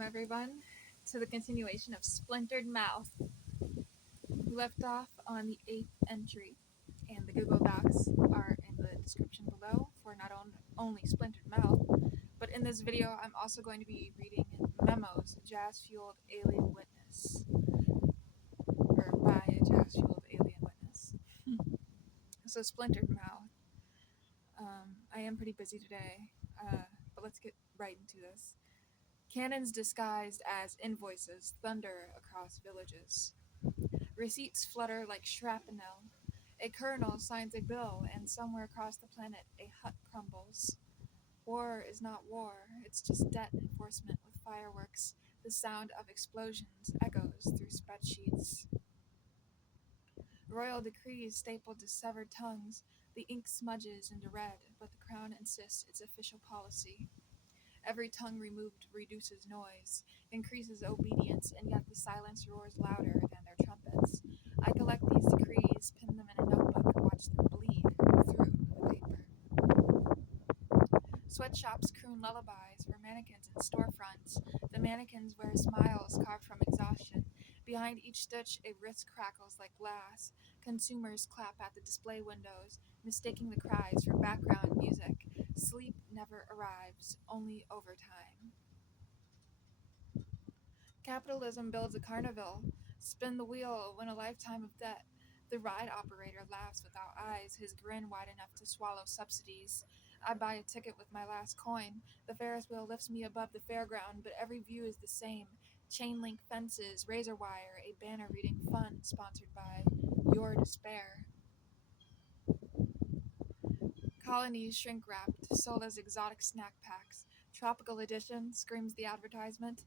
everyone, to the continuation of Splintered Mouth. We left off on the 8th entry, and the Google Docs are in the description below for not only Splintered Mouth, but in this video I'm also going to be reading Memos, Jazz-Fueled Alien Witness, or by a Jazz-Fueled Alien Witness. So Splintered Mouth. I am pretty busy today, but let's get right into this. Cannons disguised as invoices thunder across villages. Receipts flutter like shrapnel. A colonel signs a bill, and somewhere across the planet a hut crumbles. War is not war, it's just debt enforcement with fireworks. The sound of explosions echoes through spreadsheets. Royal decrees stapled to severed tongues. The ink smudges into red, but the crown insists it's official policy. Every tongue removed reduces noise, increases obedience, and yet the silence roars louder than their trumpets. I collect these decrees, pin them in a notebook, watch them bleed through the paper. Sweatshops croon lullabies for mannequins in storefronts. The mannequins wear smiles carved from exhaustion. Behind each stitch, a wrist crackles like glass. Consumers clap at the display windows, mistaking the cries for background music. Sleep never arrives, only overtime. Capitalism builds a carnival. Spin the wheel, win a lifetime of debt. The ride operator laughs without eyes, his grin wide enough to swallow subsidies. I buy a ticket with my last coin. The Ferris wheel lifts me above the fairground, but every view is the same. Chain link fences, razor wire, a banner reading fun, sponsored by Your Despair. Colonies shrink wrapped, sold as exotic snack packs. Tropical edition, screams the advertisement.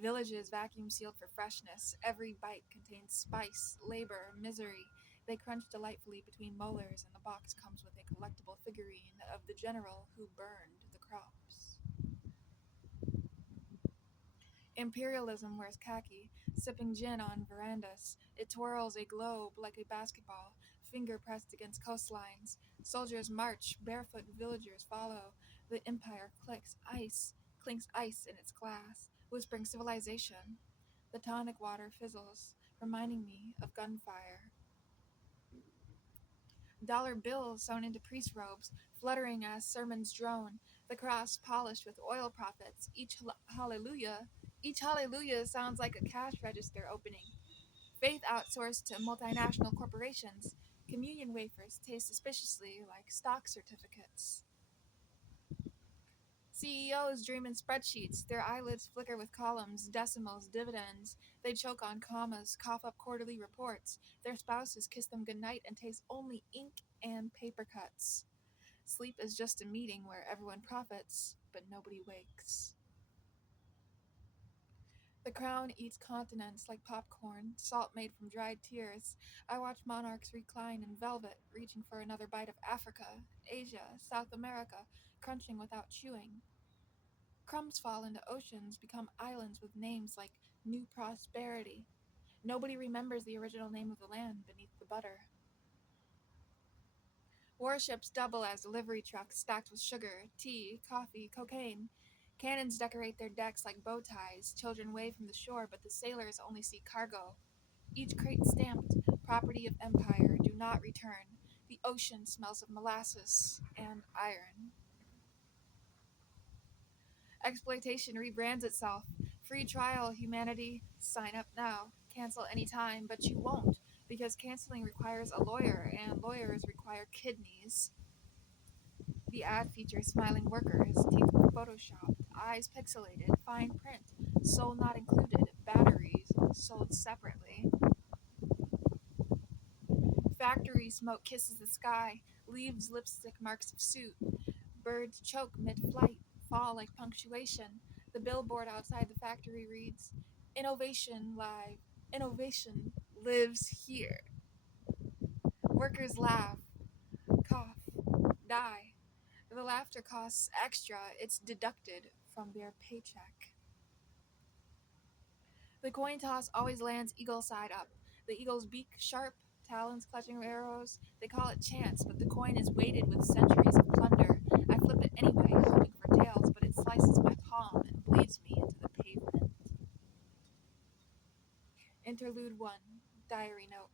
Villages vacuum sealed for freshness. Every bite contains spice, labor, misery. They crunch delightfully between molars, and the box comes with a collectible figurine of the general who burned the crops. Imperialism wears khaki, sipping gin on verandas. It twirls a globe like a basketball, finger pressed against coastlines. Soldiers march, barefoot villagers follow. The empire clinks ice in its glass, whispering civilization. The tonic water fizzles, reminding me of gunfire. Dollar bills sewn into priest robes, fluttering as sermons drone, the cross polished with oil profits. Each hallelujah sounds like a cash register opening. Faith outsourced to multinational corporations. Communion wafers taste suspiciously like stock certificates. CEOs dream in spreadsheets. Their eyelids flicker with columns, decimals, dividends. They choke on commas, cough up quarterly reports. Their spouses kiss them goodnight and taste only ink and paper cuts. Sleep is just a meeting where everyone profits, but nobody wakes. The crown eats continents like popcorn, salt made from dried tears. I watch monarchs recline in velvet, reaching for another bite of Africa, Asia, South America, crunching without chewing. Crumbs fall into oceans, become islands with names like New Prosperity. Nobody remembers the original name of the land beneath the butter. Warships double as delivery trucks stacked with sugar, tea, coffee, cocaine. Cannons decorate their decks like bow ties. Children wave from the shore, but the sailors only see cargo. Each crate stamped, property of empire, do not return. The ocean smells of molasses and iron. Exploitation rebrands itself. Free trial, humanity. Sign up now. Cancel anytime, but you won't, because canceling requires a lawyer, and lawyers require kidneys. The ad features smiling workers, teeth photoshopped, eyes pixelated, fine print, soul not included, batteries sold separately. Factory smoke kisses the sky, leaves lipstick marks of soot. Birds choke mid-flight, fall like punctuation. The billboard outside the factory reads, Innovation live. Innovation lives here. Workers laugh, cough, die. The laughter costs extra, it's deducted from their paycheck. The coin toss always lands eagle side up. The eagle's beak sharp, talons clutching arrows. They call it chance, but the coin is weighted with centuries of plunder. I flip it anyway, hoping for tails, but it slices my palm and bleeds me into the pavement. Interlude 1. Diary Note.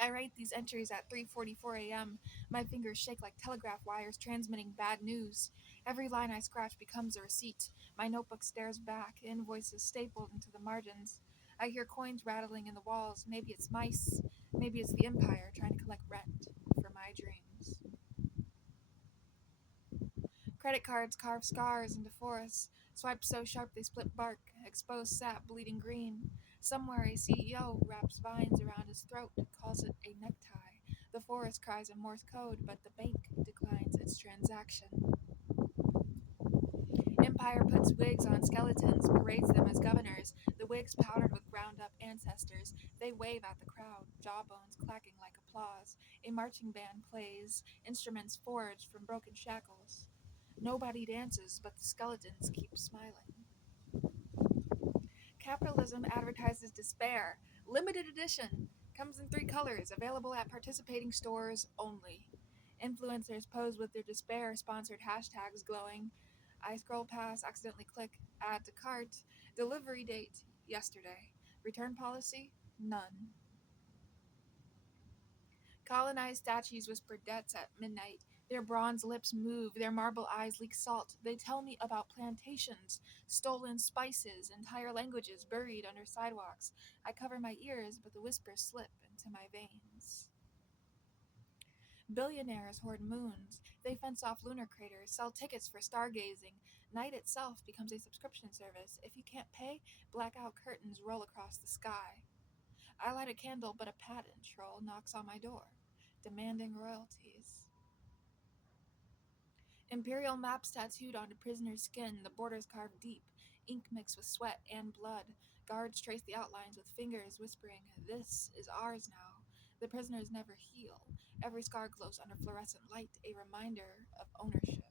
I write these entries at 3:44 a.m. My fingers shake like telegraph wires transmitting bad news. Every line I scratch becomes a receipt. My notebook stares back, invoices stapled into the margins. I hear coins rattling in the walls. Maybe it's mice. Maybe it's the Empire trying to collect rent for my dreams. Credit cards carve scars into forests, swiped so sharp they split bark, exposed sap bleeding green. Somewhere a CEO wraps vines around his throat, calls it a necktie. The forest cries in Morse code, but the bank declines its transaction. Empire puts wigs on skeletons, parades them as governors, the wigs powdered with ground up ancestors. They wave at the crowd, jawbones clacking like applause. A marching band plays, instruments forged from broken shackles. Nobody dances, but the skeletons keep smiling. Capitalism advertises despair. Limited edition. Comes in 3 colors, available at participating stores only. Influencers pose with their despair sponsored hashtags glowing. I scroll past, accidentally click add to cart. Delivery date yesterday. Return policy none. Colonized statues whisper debts at midnight. Their bronze lips move, their marble eyes leak salt. They tell me about plantations, stolen spices, entire languages buried under sidewalks. I cover my ears, but the whispers slip into my veins. Billionaires hoard moons. They fence off lunar craters, sell tickets for stargazing. Night itself becomes a subscription service. If you can't pay, blackout curtains roll across the sky. I light a candle, but a patent troll knocks on my door, demanding royalties. Imperial maps tattooed onto prisoner's skin, the borders carved deep, ink mixed with sweat and blood. Guards trace the outlines with fingers, whispering, "This is ours now." The prisoners never heal. Every scar glows under fluorescent light, a reminder of ownership.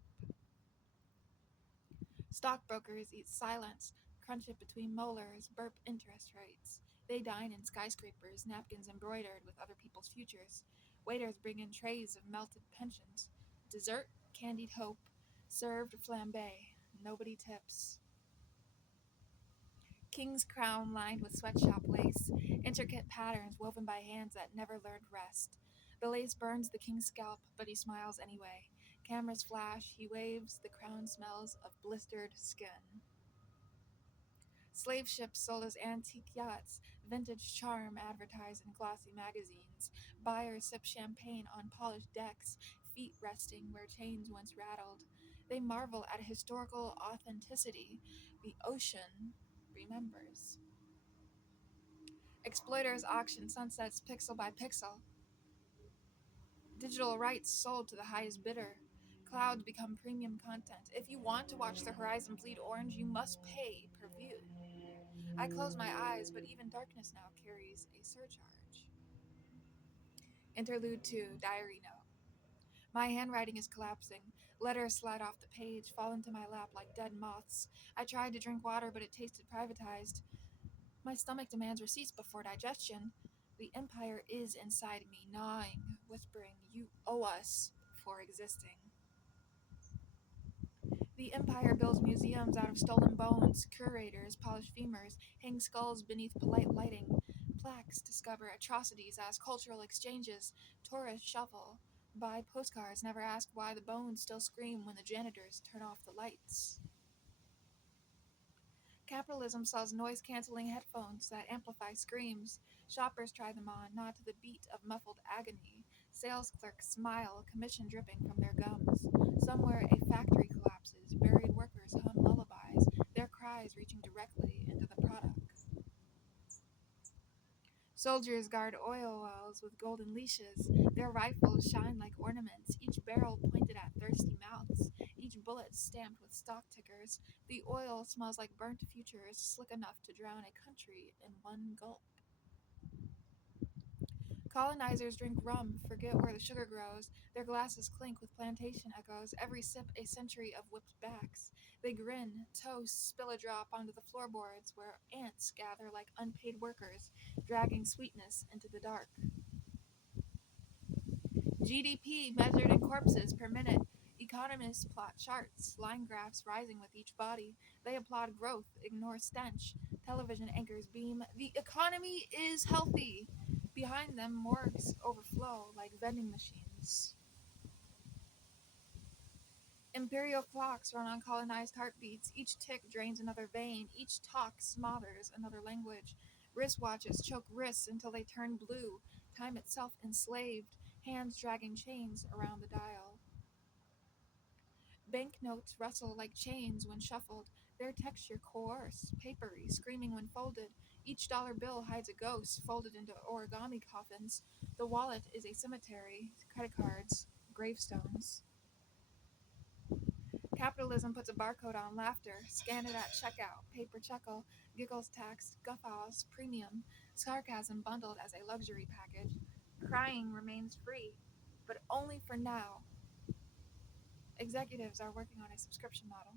Stockbrokers eat silence, crunch it between molars, burp interest rates. They dine in skyscrapers, napkins embroidered with other people's futures. Waiters bring in trays of melted pensions. Dessert, candied hope, served flambe. Nobody tips. King's crown lined with sweatshop lace, intricate patterns woven by hands that never learned rest. The lace burns the king's scalp, but he smiles anyway. Cameras flash, he waves, the crown smells of blistered skin. Slave ships sold as antique yachts, vintage charm advertised in glossy magazines. Buyers sip champagne on polished decks, feet resting where chains once rattled. They marvel at historical authenticity. The ocean remembers. Exploiters auction sunsets pixel by pixel. Digital rights sold to the highest bidder. Clouds become premium content. If you want to watch the horizon bleed orange, you must pay per view. I close my eyes, but even darkness now carries a surcharge. Interlude 2, Diary Note. My handwriting is collapsing. Letters slide off the page, fall into my lap like dead moths. I tried to drink water, but it tasted privatized. My stomach demands receipts before digestion. The Empire is inside me, gnawing, whispering, "You owe us for existing." The Empire builds museums out of stolen bones, curators polish femurs, hang skulls beneath polite lighting. Plaques discover atrocities as cultural exchanges. Tourists shuffle, buy postcards, never ask why the bones still scream when the janitors turn off the lights. Capitalism sells noise-canceling headphones that amplify screams. Shoppers try them on, not to the beat of muffled agony. Sales clerks smile, commission dripping from their gums. Somewhere a factory collapses. Buried workers hum lullabies, their cries reaching directly into the product. Soldiers guard oil wells with golden leashes. Their rifles shine like ornaments, each barrel pointed at thirsty mouths, each bullet stamped with stock tickers. The oil smells like burnt futures, slick enough to drown a country in one gulp. Colonizers drink rum, forget where the sugar grows. Their glasses clink with plantation echoes, every sip a century of whipped backs. They grin, toast, spill a drop onto the floorboards where ants gather like unpaid workers, dragging sweetness into the dark. GDP measured in corpses per minute. Economists plot charts, line graphs rising with each body. They applaud growth, ignore stench. Television anchors beam, the economy is healthy. Behind them, morgues overflow like vending machines. Imperial clocks run on colonized heartbeats. Each tick drains another vein. Each talk smothers another language. Wristwatches choke wrists until they turn blue. Time itself enslaved, hands dragging chains around the dial. Banknotes rustle like chains when shuffled, their texture coarse, papery, screaming when folded. Each dollar bill hides a ghost folded into origami coffins. The wallet is a cemetery, credit cards, gravestones. Capitalism puts a barcode on laughter, scan it at checkout, paper chuckle, giggles taxed, guffaws, premium, sarcasm bundled as a luxury package. Crying remains free, but only for now. Executives are working on a subscription model.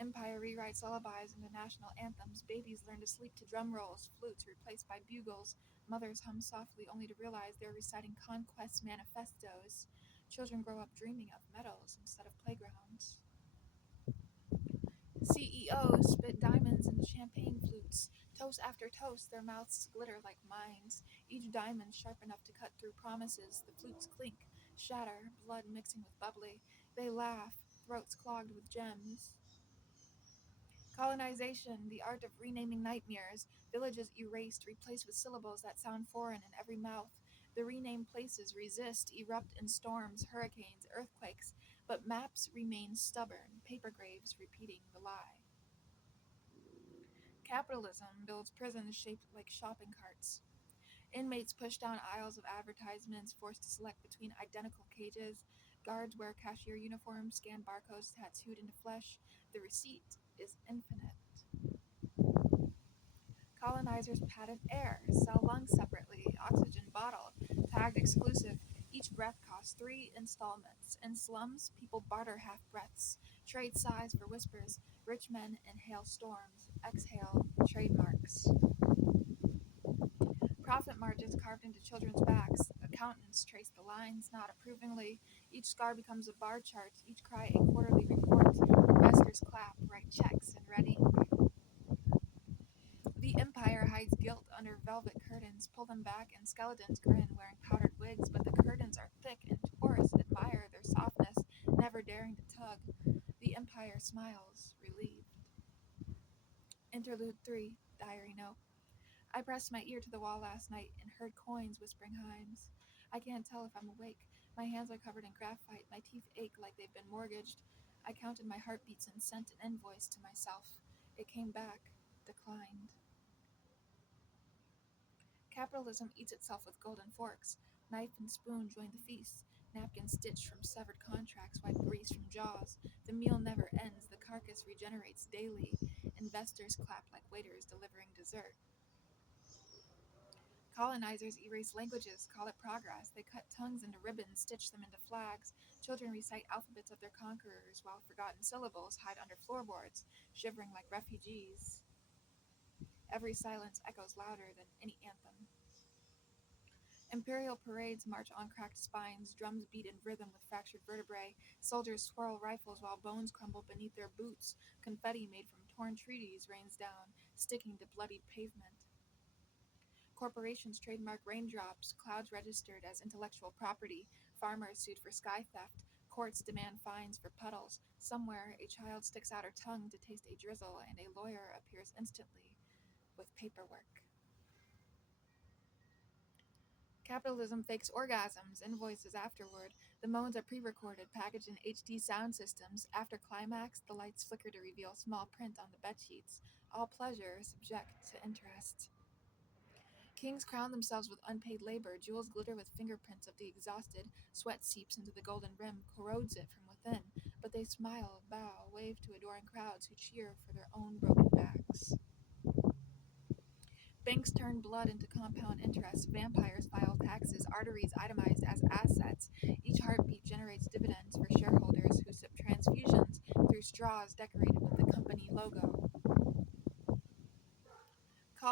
Empire rewrites lullabies into national anthems. Babies learn to sleep to drum rolls, flutes replaced by bugles. Mothers hum softly only to realize they're reciting conquest manifestos. Children grow up dreaming of meadows instead of playgrounds. CEOs spit diamonds into champagne flutes. Toast after toast, their mouths glitter like mines. Each diamond sharp enough to cut through promises. The flutes clink, shatter, blood mixing with bubbly. They laugh, throats clogged with gems. Colonization, the art of renaming nightmares, villages erased, replaced with syllables that sound foreign in every mouth. The renamed places resist, erupt in storms, hurricanes, earthquakes, but maps remain stubborn, paper graves repeating the lie. Capitalism builds prisons shaped like shopping carts. Inmates push down aisles of advertisements, forced to select between identical cages. Guards wear cashier uniforms, scan barcodes tattooed into flesh. The receipt is infinite. Colonizers patent air, sell lungs separately, oxygen bottled, tagged exclusive. Each breath costs 3 installments. In slums, people barter half breaths, trade sighs for whispers. Rich men inhale storms, exhale trademarks. Profit margins carved into children's backs. Accountants trace the lines, not approvingly. Each scar becomes a bar chart, each cry a quarterly report. Investors clap, write checks, and red ink. The Empire hides guilt under velvet curtains, pull them back, and skeletons grin, wearing powdered wigs, but the curtains are thick, and tourists admire their softness, never daring to tug. The Empire smiles, relieved. Interlude 3, Diary Note. I pressed my ear to the wall last night and heard coins whispering hymns. I can't tell if I'm awake. My hands are covered in graphite, my teeth ache like they've been mortgaged. I counted my heartbeats and sent an invoice to myself. It came back, declined. Capitalism eats itself with golden forks. Knife and spoon join the feast. Napkins stitched from severed contracts wipe grease from jaws. The meal never ends. The carcass regenerates daily. Investors clap like waiters delivering dessert. Colonizers erase languages, call it progress. They cut tongues into ribbons, stitch them into flags. Children recite alphabets of their conquerors, while forgotten syllables hide under floorboards, shivering like refugees. Every silence echoes louder than any anthem. Imperial parades march on cracked spines, drums beat in rhythm with fractured vertebrae, soldiers swirl rifles while bones crumble beneath their boots, confetti made from torn treaties rains down, sticking to bloodied pavement. Corporations trademark raindrops, clouds registered as intellectual property, farmers sued for sky theft, courts demand fines for puddles. Somewhere, a child sticks out her tongue to taste a drizzle, and a lawyer appears instantly with paperwork. Capitalism fakes orgasms, invoices afterward. The moans are pre-recorded, packaged in HD sound systems. After climax, the lights flicker to reveal small print on the bedsheets. All pleasure subject to interest. Kings crown themselves with unpaid labor. Jewels glitter with fingerprints of the exhausted. Sweat seeps into the golden rim, corrodes it from within. But they smile, bow, wave to adoring crowds who cheer for their own broken backs. Banks turn blood into compound interest. Vampires file taxes, arteries itemized as assets. Each heartbeat generates dividends for shareholders who sip transfusions through straws decorated with the company logo.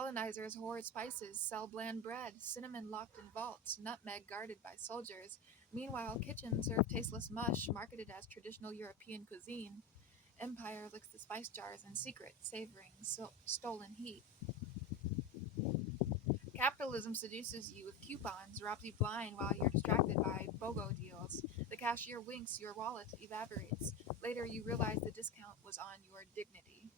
Colonizers hoard spices, sell bland bread, cinnamon locked in vaults, nutmeg guarded by soldiers. Meanwhile, kitchens serve tasteless mush marketed as traditional European cuisine. Empire licks the spice jars in secret, savoring stolen heat. Capitalism seduces you with coupons, robs you blind while you're distracted by BOGO deals. The cashier winks, your wallet evaporates. Later, you realize the discount was on your dignity.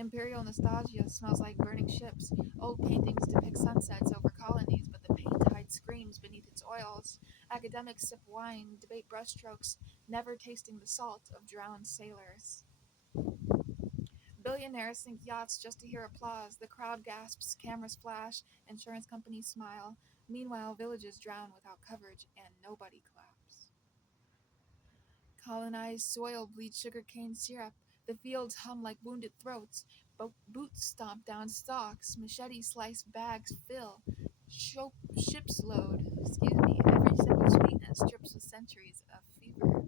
Imperial nostalgia smells like burning ships. Old paintings depict sunsets over colonies, but the paint hides screams beneath its oils. Academics sip wine, debate brushstrokes, never tasting the salt of drowned sailors. Billionaires sink yachts just to hear applause. The crowd gasps, cameras flash, insurance companies smile. Meanwhile, villages drown without coverage and nobody claps. Colonized soil bleeds sugarcane syrup. The fields hum like wounded throats. Boots stomp down stalks. Machetes slice bags fill. Ships load. Excuse me. Every sip of sweetness drips with centuries of fever.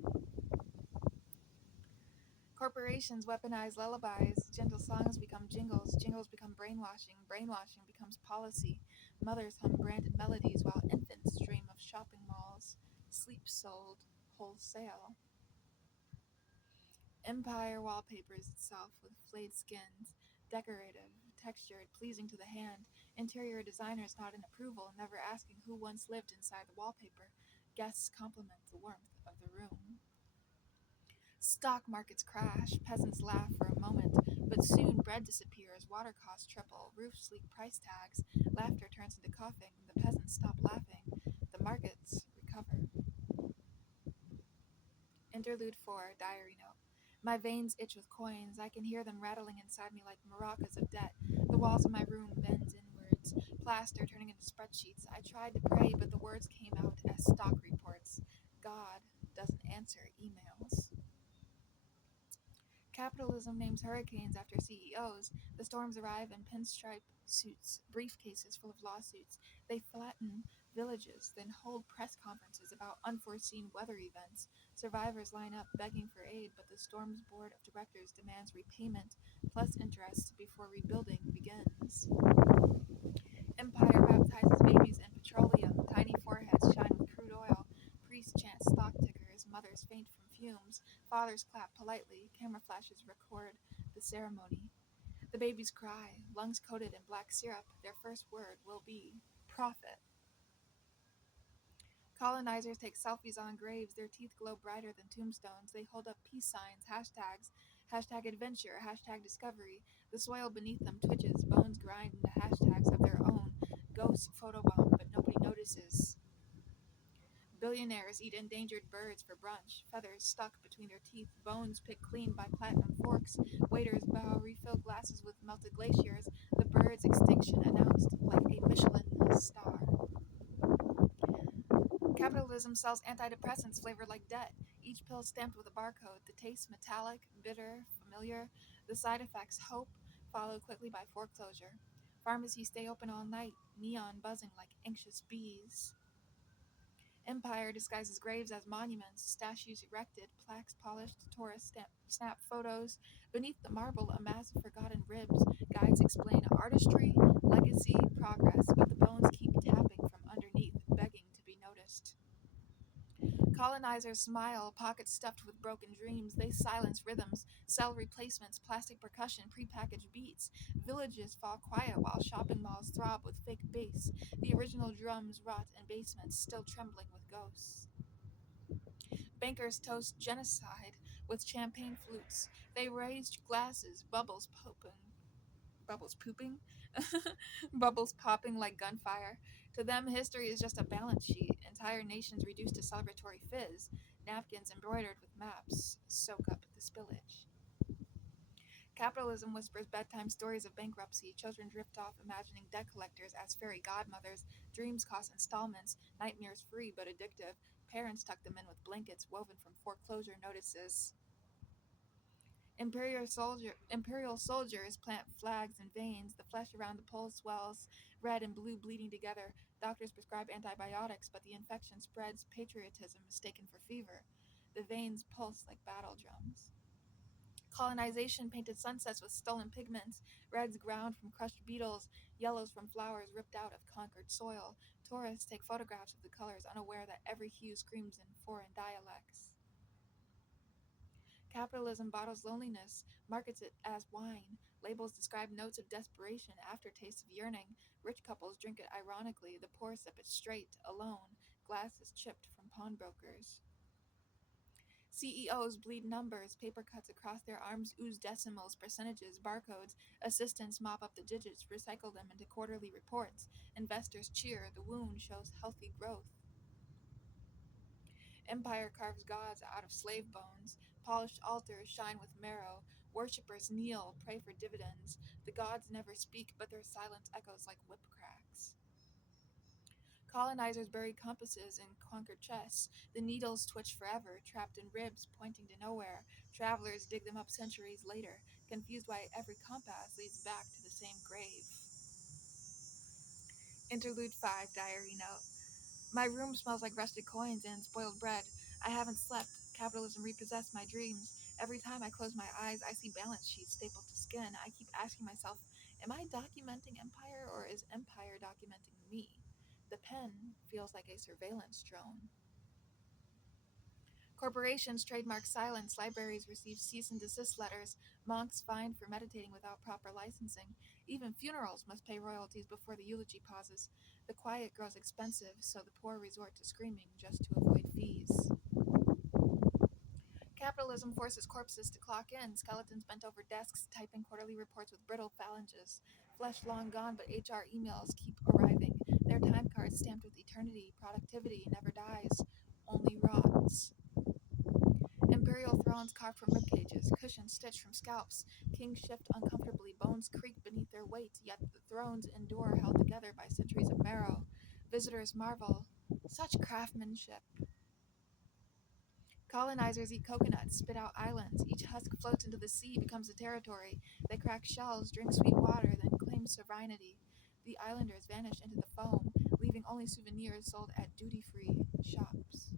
Corporations weaponize lullabies. Gentle songs become jingles. Jingles become brainwashing. Brainwashing becomes policy. Mothers hum branded melodies while infants dream of shopping malls. Sleep sold wholesale. Empire wallpapers itself with flayed skins, decorative, textured, pleasing to the hand. Interior designers nod in approval, never asking who once lived inside the wallpaper. Guests compliment the warmth of the room. Stock markets crash, peasants laugh for a moment, but soon bread disappears, water costs triple, roofs leak price tags, laughter turns into coughing, the peasants stop laughing, the markets recover. Interlude 4, Diary Note. My veins itch with coins. I can hear them rattling inside me like maracas of debt. The walls of my room bend inwards, plaster turning into spreadsheets. I tried to pray, but the words came out as stock reports. God doesn't answer emails. Capitalism names hurricanes after CEOs. The storms arrive in pinstripe suits, briefcases full of lawsuits. They flatten villages, then hold press conferences about unforeseen weather events. Survivors line up begging for aid, but the storm's board of directors demands repayment plus interest before rebuilding begins. Empire baptizes babies in petroleum. Tiny foreheads shine with crude oil. Priests chant stock tickers. Mothers faint from fumes. Fathers clap politely. Camera flashes record the ceremony. The babies cry, lungs coated in black syrup. Their first word will be profit. Colonizers take selfies on graves. Their teeth glow brighter than tombstones. They hold up peace signs, hashtags, hashtag adventure, hashtag discovery. The soil beneath them twitches. Bones grind into hashtags of their own. Ghosts photobomb, but nobody notices. Billionaires eat endangered birds for brunch, feathers stuck between their teeth, bones picked clean by platinum forks. Waiters bow, refill glasses with melted glaciers. The bird's extinction announced like a Michelin star. Capitalism sells antidepressants flavored like debt, each pill stamped with a barcode. The taste metallic, bitter, familiar. The side effects hope, followed quickly by foreclosure. Pharmacies stay open all night, neon buzzing like anxious bees. Empire disguises graves as monuments, statues erected, plaques polished, tourists snap photos. Beneath the marble, a mass of forgotten ribs. Guides explain artistry, legacy, progress, but the bones keep tapping from underneath, begging to be noticed. Colonizers smile, pockets stuffed with broken dreams. They silence rhythms, sell replacements, plastic percussion, prepackaged beats. Villages fall quiet while shopping malls throb with fake bass. The original drums rot in basements, still trembling with ghosts. Bankers toast genocide with champagne flutes. They raised glasses, bubbles pooping, bubbles popping like gunfire. To them, history is just a balance sheet. Entire nations reduced to celebratory fizz. Napkins embroidered with maps soak up the spillage. Capitalism whispers bedtime stories of bankruptcy. Children drift off imagining debt collectors as fairy godmothers. Dreams cost installments, nightmares free but addictive. Parents tuck them in with blankets woven from foreclosure notices. Imperial soldiers plant flags in veins. The flesh around the pole swells, red and blue bleeding together. Doctors prescribe antibiotics, but the infection spreads. Patriotism mistaken for fever. The veins pulse like battle drums. Colonization painted sunsets with stolen pigments, reds ground from crushed beetles, yellows from flowers ripped out of conquered soil. Tourists take photographs of the colors, unaware that every hue screams in foreign dialects. Capitalism bottles loneliness, markets it as wine. Labels describe notes of desperation, aftertaste of yearning. Rich couples drink it ironically, the poor sip it straight, alone. Glasses chipped from pawnbrokers. CEOs bleed numbers, paper cuts across their arms ooze decimals, percentages, barcodes. Assistants mop up the digits, recycle them into quarterly reports. Investors cheer, the wound shows healthy growth. Empire carves gods out of slave bones. Polished altars shine with marrow. Worshippers kneel, pray for dividends. The gods never speak, but their silence echoes like whip cracks. Colonizers bury compasses in conquered chests. The needles twitch forever, trapped in ribs pointing to nowhere. Travelers dig them up centuries later, confused why every compass leads back to the same grave. Interlude 5 Diary Note. My room smells like rusted coins and spoiled bread. I haven't slept. Capitalism repossessed my dreams. Every time I close my eyes, I see balance sheets stapled to skin. I keep asking myself, am I documenting empire or is empire documenting me? The pen feels like a surveillance drone. Corporations trademark silence, libraries receive cease and desist letters, monks fined for meditating without proper licensing. Even funerals must pay royalties before the eulogy pauses. The quiet grows expensive, so the poor resort to screaming just to avoid fees. Capitalism forces corpses to clock in, skeletons bent over desks, typing quarterly reports with brittle phalanges. Flesh long gone, but HR emails keep arriving. Their time cards stamped with eternity, productivity never dies, only rots. Imperial thrones carved from ribcages, cushions stitched from scalps. Kings shift uncomfortably, bones creak beneath their weight, yet the thrones endure, held together by centuries of marrow. Visitors marvel. Such craftsmanship. Colonizers eat coconuts, spit out islands. Each husk floats into the sea, becomes a territory. They crack shells, drink sweet water, then claim sovereignty. The islanders vanish into the foam, leaving only souvenirs sold at duty-free shops.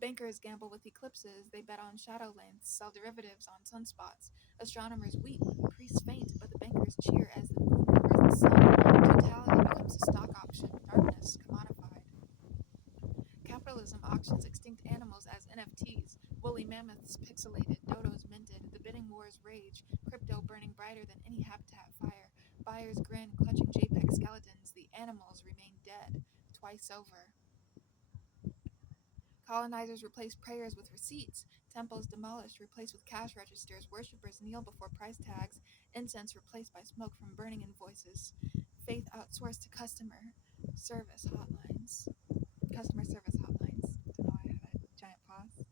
Bankers gamble with eclipses, they bet on shadow lengths, sell derivatives on sunspots. Astronomers weep, priests faint, but the bankers cheer as the moon covers the sun. Totality becomes a stock option, darkness commodified. Capitalism auctions extinct animals as NFTs, woolly mammoths pixelated, dodos minted, the bidding wars rage, crypto burning brighter than any habitat fire. Buyers grin, clutching JPEG skeletons, the animals remain dead, twice over. Colonizers replace prayers with receipts, temples demolished, replaced with cash registers, worshippers kneel before price tags, incense replaced by smoke from burning invoices, faith outsourced to service hotlines. Customer service hotlines. Don't know why I had a giant pause.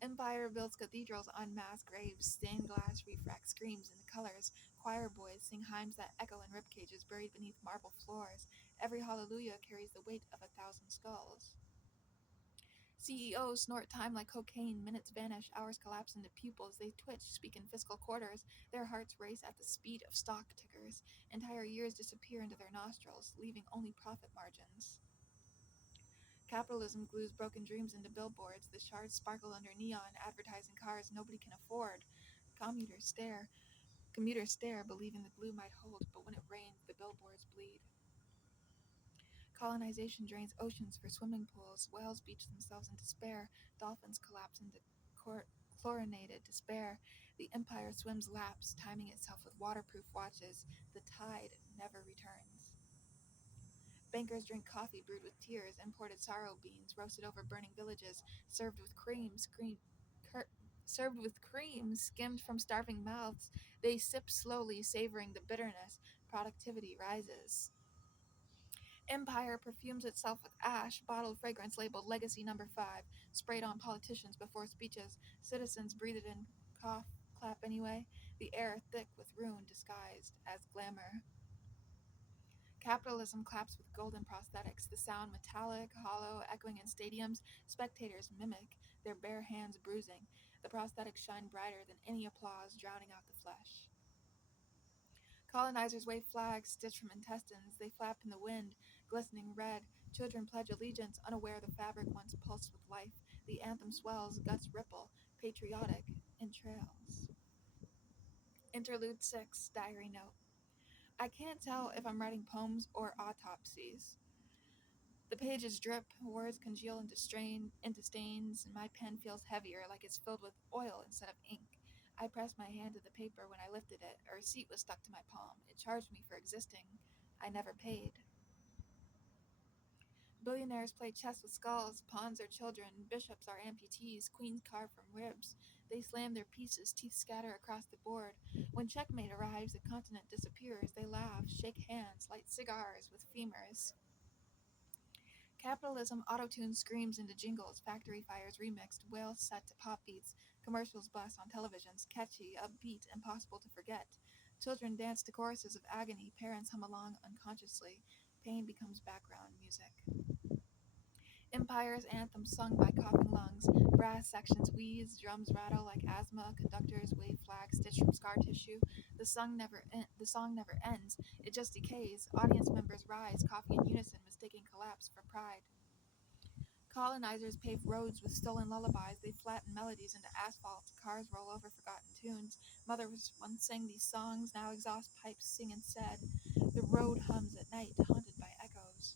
Empire builds cathedrals on mass graves, stained glass refracts screams into colors. Choir boys sing hymns that echo in ribcages buried beneath marble floors. Every hallelujah carries the weight of 1,000 skulls. CEOs snort time like cocaine, minutes vanish, hours collapse into pupils, they twitch, speak in fiscal quarters, their hearts race at the speed of stock tickers, entire years disappear into their nostrils, leaving only profit margins. Capitalism glues broken dreams into billboards, the shards sparkle under neon, advertising cars nobody can afford. Commuters stare, commuters stare, believing the glue might hold, but when it rains, the billboards bleed. Colonization drains oceans for swimming pools. Whales beach themselves in despair. Dolphins collapse into chlorinated despair. The empire swims laps, timing itself with waterproof watches. The tide never returns. Bankers drink coffee brewed with tears, imported sorrow beans, roasted over burning villages, served with cur- served with cream skimmed from starving mouths. They sip slowly, savoring the bitterness. Productivity rises. Empire perfumes itself with ash, bottled fragrance labeled Legacy Number 5, sprayed on politicians before speeches. Citizens breathe it in, cough, clap anyway. The air thick with ruin disguised as glamour. Capitalism claps with golden prosthetics, the sound metallic, hollow, echoing in stadiums. Spectators mimic, their bare hands bruising. The prosthetics shine brighter than any applause, drowning out the flesh. Colonizers wave flags stitched from intestines. They flap in the wind, glistening red. Children pledge allegiance, unaware the fabric once pulsed with life. The anthem swells, guts ripple, patriotic, entrails. Interlude 6, Diary Note. I can't tell if I'm writing poems or autopsies. The pages drip, words congeal into stains, and my pen feels heavier, like it's filled with oil instead of ink. I pressed my hand to the paper when I lifted it. A receipt was stuck to my palm. It charged me for existing. I never paid. Billionaires play chess with skulls, pawns are children, bishops are amputees, queens carved from ribs. They slam their pieces, teeth scatter across the board. When checkmate arrives, the continent disappears. They laugh, shake hands, light cigars with femurs. Capitalism auto-tunes screams into jingles, factory fires remixed, whales set to pop beats, commercials blast on televisions, catchy, upbeat, impossible to forget. Children dance to choruses of agony, parents hum along unconsciously. Pain becomes background music. Empire's anthem sung by coughing lungs, brass sections wheeze, drums rattle like asthma, conductors wave flags stitched from scar tissue. The song never ends, it just decays. Audience members rise, coughing in unison, mistaking collapse for pride. Colonizers pave roads with stolen lullabies. They flatten melodies into asphalt. Cars roll over forgotten tunes. Mothers once sang these songs, now exhaust pipes sing instead. The road hums at night, haunted by echoes.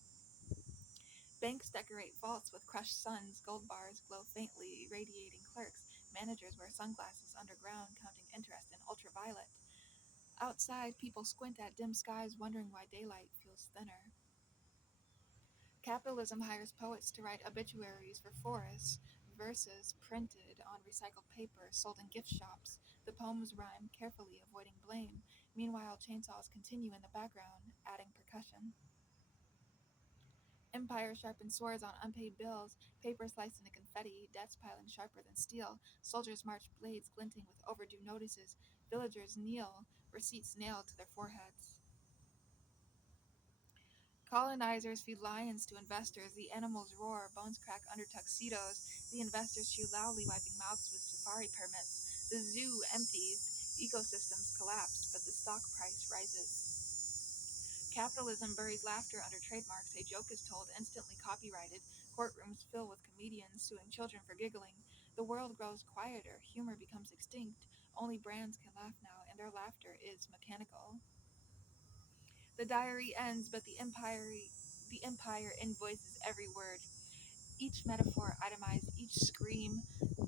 Banks decorate vaults with crushed suns. Gold bars glow faintly, radiating clerks. Managers wear sunglasses underground, counting interest in ultraviolet. Outside, people squint at dim skies, wondering why daylight feels thinner. Capitalism hires poets to write obituaries for forests, verses printed on recycled paper, sold in gift shops. The poems rhyme carefully, avoiding blame. Meanwhile, chainsaws continue in the background, adding percussion. Empire sharpens swords on unpaid bills, paper sliced into confetti, debts piling sharper than steel. Soldiers march, blades glinting with overdue notices. Villagers kneel, receipts nailed to their foreheads. Colonizers feed lions to investors. The animals roar, bones crack under tuxedos. The investors chew loudly, wiping mouths with safari permits. The zoo empties. Ecosystems collapse, but the stock price rises. Capitalism buries laughter under trademarks. A joke is told, instantly copyrighted. Courtrooms fill with comedians suing children for giggling. The world grows quieter. Humor becomes extinct. Only brands can laugh now, and their laughter is mechanical. The diary ends, but the empire invoices every word. Each metaphor itemized, each scream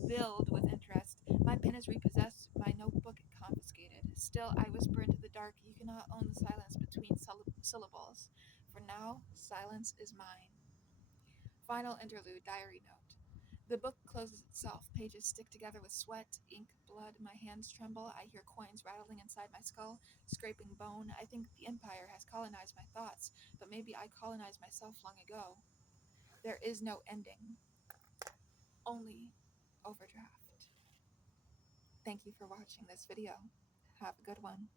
billed with interest. My pen is repossessed, my notebook confiscated. Still, I whisper into the dark, you cannot own the silence between syllables. For now, silence is mine. Final interlude, diary note. The book closes itself. Pages stick together with sweat, ink, blood. My hands tremble. I hear coins rattling inside my skull, scraping bone. I think the Empire has colonized my thoughts, but maybe I colonized myself long ago. There is no ending, only overdraft. Thank you for watching this video. Have a good one.